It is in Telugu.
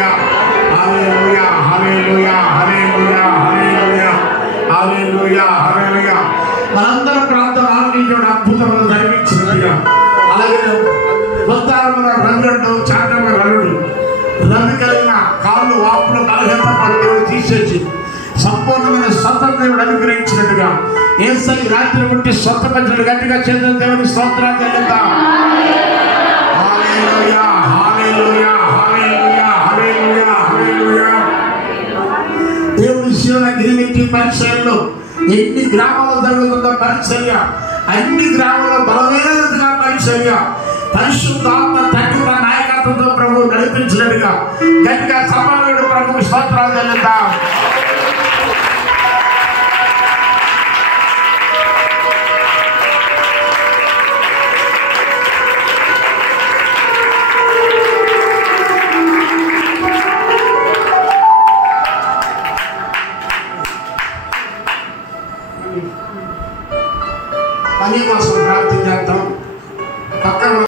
హల్లెలూయా హల్లెలూయా హల్లెలూయా హల్లెలూయా హల్లెలూయా హల్లెలూయా హల్లెలూయా. మనందరం ప్రార్థన ఆలకించడం అద్భుతములు జరిగించినట్టుగా అలాగే కొత్తారముల రంగుడు చాటముల రంగుడు రవి కలిగిన కాళ్ళు వాపులు కలగెత్తపడి దేవుడు తీసేసి సంపూర్ణమైన స్వతంత్రుడు అనుగ్రహించినట్టుగా యేసై రాత్రి పుట్టి స్వతంత్రుడు గట్టిగా చెందిన దేవుని స్తోత్రాలు చెల్లిద్దాం. హల్లెలూయా హల్లెలూయా హల్లెలూయా హల్లెలూయా హల్లెలూయా. దేవుని శివగిరి పరిచయంలో ఎన్ని గ్రామాల్లో జరుగుతుందో పరిచర్య, అన్ని గ్రామాల్లో బలమైనదిగా పరిచర్య, పరిశుద్ధాత్మ తగ్గిన నాయకత్వంతో ప్రభు నడిపించినట్టుగా గట్టిగా సమానుడు ప్రభు స్తోత్రాలు చెల్లిద్దాం. పని కోసం ప్రార్థన చేద్దాం. పక్కన